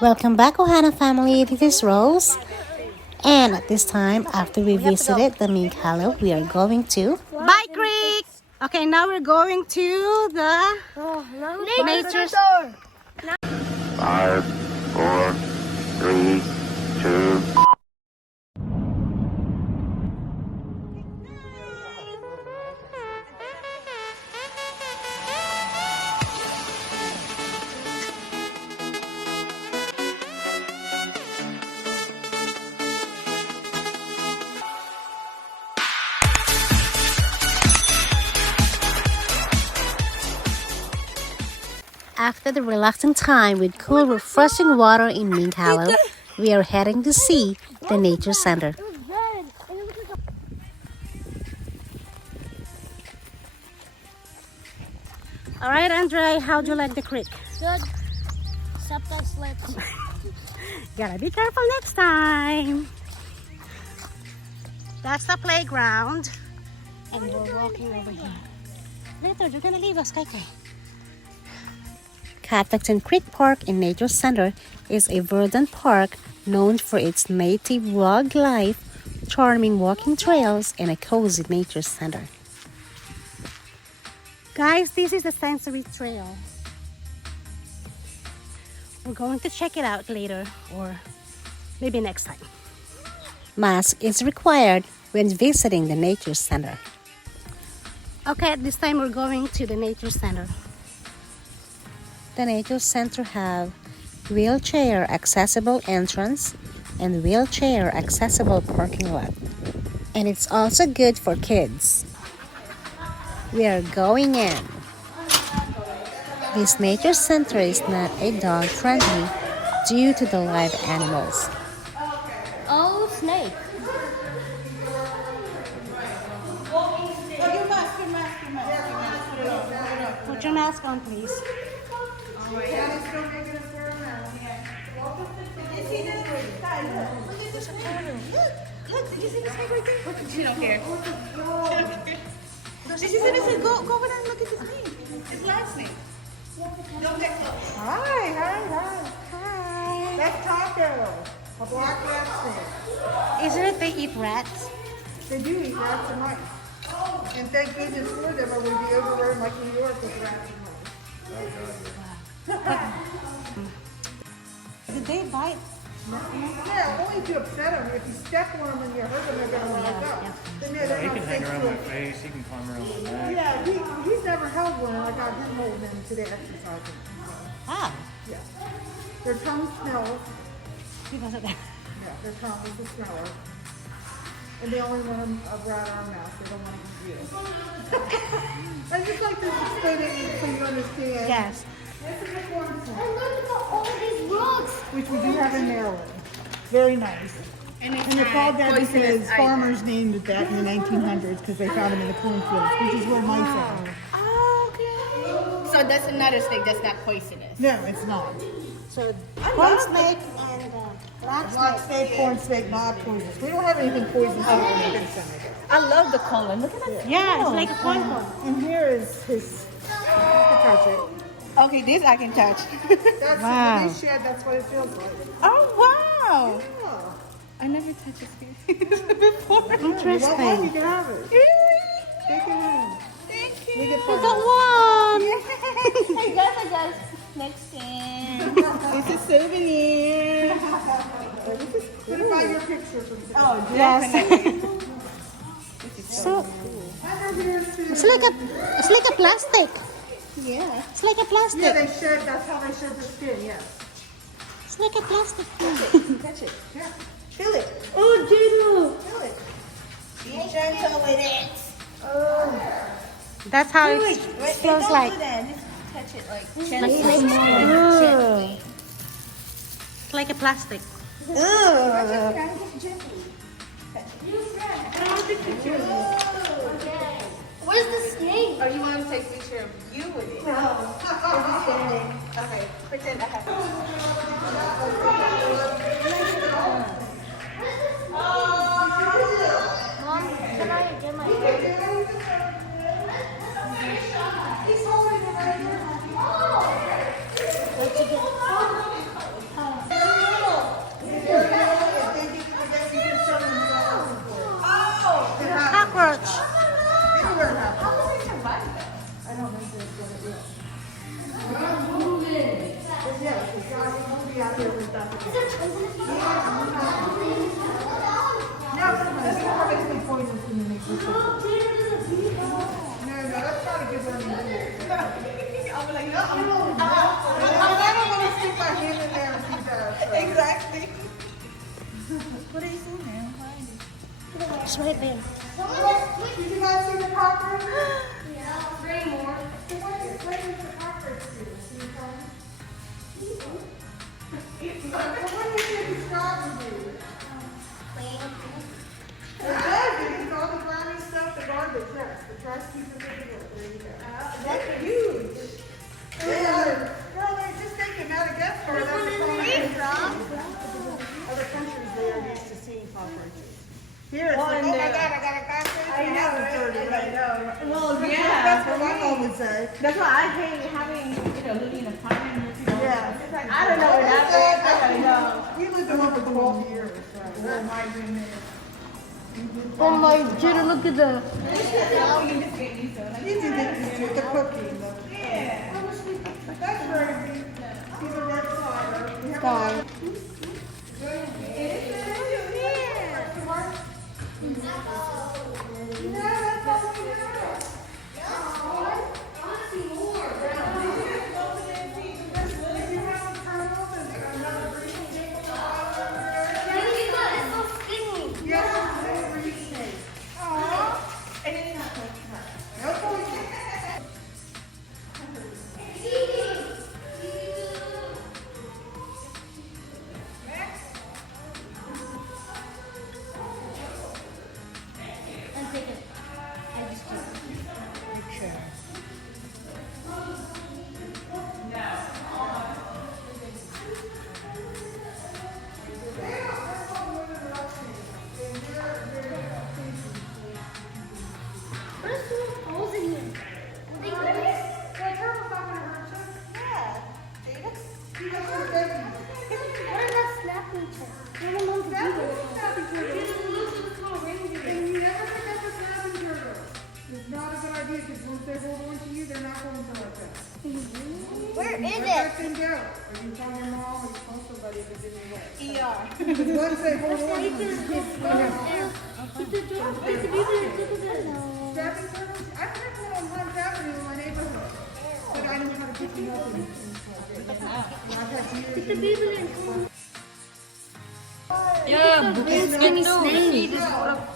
Welcome back, Ohana family. This is Rose. And at this time, after we visited the mink hollow, we are going to Bye Creek. Okay, now we're going to the nature store. 5, 4, 3, 2. After the relaxing time with cool, refreshing water in Mink Hollow, we are heading to see the nature center. All right, Andre, how'd you like the creek? Good. Except I slipped. Gotta be careful next time. That's the playground. And we're walking over here. Later, you're gonna leave us, Kai. Catoctincreekpark in Nature Center is a verdant park known for its native wildlife, charming walking trails, and a cozy nature center. Guys, this is the sensory trail. We're going to check it out later or maybe next time. Mask is required when visiting the nature center. Okay, at this time we're going to the nature center. The nature center have wheelchair accessible entrance and wheelchair accessible parking lot. And it's also good for kids. We are going in. This nature center is not a dog friendly due to the live animals. Oh, snake. Put your mask on, please. Did you see the snake right there? She don't care. She said, go over there and look at the snake. It's live snake. Don't get close. Hi. That's Taco, a black rat snake. Isn't it they eat rats? They do eat rats and mice. And thank goodness for them, or we'd be overrun like New York with rats and mice. Did they bite? Yeah, only to upset them. If you step on them and you hurt them, they're going to walk up. Then they're He not can hang safe around to- my face, he can climb around my neck. Yeah, he's never held one, and I got him holding him today exercising. Ah. Yeah. Their tongue smells. He wasn't there. Yeah, their tongue is a smeller. And they only want a rat or a mouse. They don't want to eat you. I just like to explain it so you understand. Yes. This is a corn snake, And look at all these rocks. which we do have in Maryland. Very nice. And they're called that because farmers named it that in the 1900s because they found them in the cornfields, which is where mice are. So that's another snake that's not poisonous. No, it's not. So corn snake and black Black snake. snake, corn snake, not poisonous. We don't have anything poisonous in the big center. I love the color. Look at that. Yeah, it's like a corn corn. And here is his, you can touch it. Okay, this I can touch. That's Wow. this shed, that's what it feels like. Oh wow! Yeah. I never touched a species before. Well, you Interesting. can have it. Take it in. Thank We you. get We fun. got one. Hey guys, I got next thing. It's a souvenir. Put it by your picture from today. Oh, Yes. definitely. So it's like a plastic. Yeah. It's like a plastic. Yeah, they shed, that's how they shed the skin, yes. It's like a plastic. Touch it. Yeah. Feel it. Oh, Jada. Feel it. Be gentle with it. That's how it Wait, feels don't like. do that. Just touch it like Like gently. this. Gently. It's like a plastic. Where's the snake? Or you want to take a picture of you with it? No. Okay, pretend I have it. Mom, can I get my phone? Where'd you get it? won't be out here with that. Is there children? No, this is basically poisonous in the mix. No, Oh, Peter, there's a bee. that's not a good one. I'm like, no, I don't want to stick my hand in there and see that. exactly. What are you saying, man? It's right there. Did you guys see the cockroach? Yeah, three more. What is the cockroach do? See the cockroach? What do you think the squad do? It does. It eats all the grimy stuff, the garbage. Yes, the trash keeps it in the wood. There you go. That's huge. Girl, they're just thinking Madagascar. That's the other countries they are used to seeing cockroaches. Here it's like, oh my God, I got a cockroach. I haven't heard it. I know. Well, yeah. That's what my mom would say. That's why I hate having, living in an apartment with people. Yeah. It's like, I don't know where that is. I gotta know. You lived in one for 12 years. That might be me. Oh my, Jada, look at the. Oh, you just get used to it. Like, You did the cooking. yeah. That's very deep. He's a red slider. We have Guy. Where is Let it? that thing go. Or you call your mom or you call somebody if it's in your way. ER. Because once they hold on, you Keep the door. Keep the door. Stabbing turtles? I heard one on 1st Avenue in my neighborhood. But I know how to pick them up and I've had years. Keep the baby in. Yeah, big skinny snake.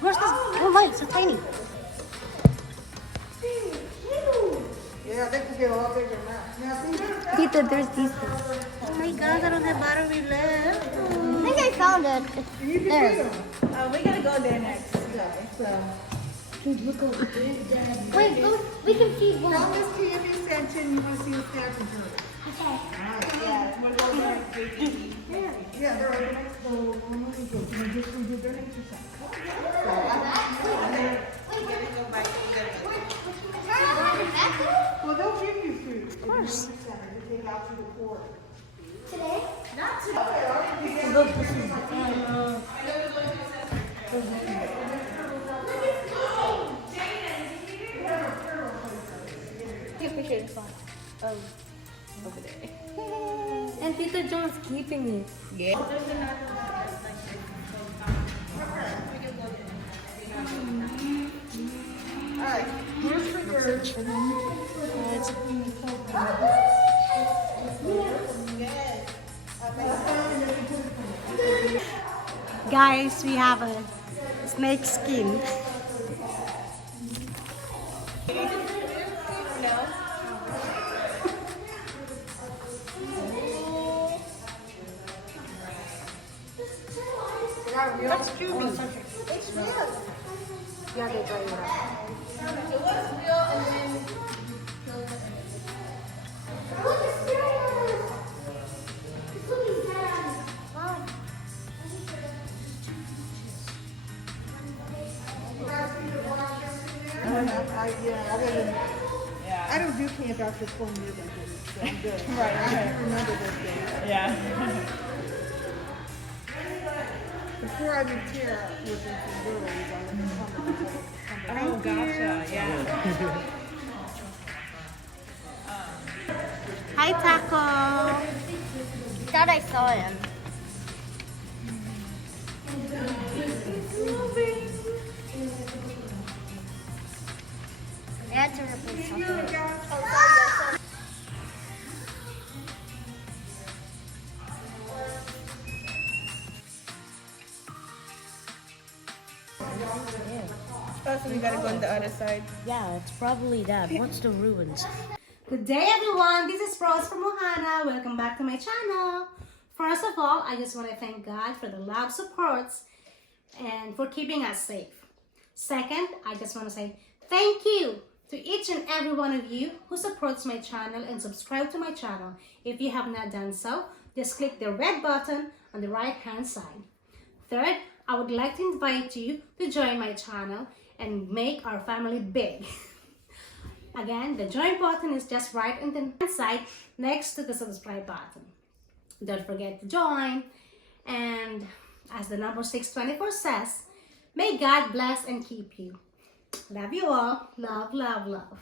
Where's this? Oh my, it's so tiny. Yeah, they can get a lot bigger than that. Now, see, Tita, there's these. Oh my gosh, I don't have battery left. I think I found it. you can There. feed them. We gotta go there next, guys. So. Wait, go. We can feed one. Tell Miss Candy sent you, you want to see a stabbing turtle. Yeah, we're going there. Yeah, they're over next to the one we go. They just redid their nature center. Well, they'll give you food. Of course. To take out to the port. Today? Not today. Take a picture of the fun. Over there. And Tita John's keeping it. Yeah. Alright, here's for yours. And then you Guys, we have a snake skin. That's Juby. It's real. Yeah, they dry it out. It was real and then Look, it's serious. It's looking sad. Mom. I don't do camp after 20 years, so I'm good. Right. I remember this day. yeah. Before I moved here, I was in some girlies. I lived in Cumberland. Oh, gotcha. Yeah. Hi, Taco. thought I saw him. I had to replace something. Oh, so we gotta go on the other side. Yeah, it's probably that. What's the ruins? Good day everyone, this is Rose from Ohana. Welcome back to my channel. First of all, I just want to thank God for the love supports and for keeping us safe. Second, I just want to say thank you to each and every one of you who supports my channel and subscribe to my channel. If you have not done so, just click the red button on the right hand side. Third, I would like to invite you to join my channel and make our family big. Again, the join button is just right on the right side next to the subscribe button. Don't forget to join. And as the number 624 says, may God bless and keep you. Love you all. Love, love, love.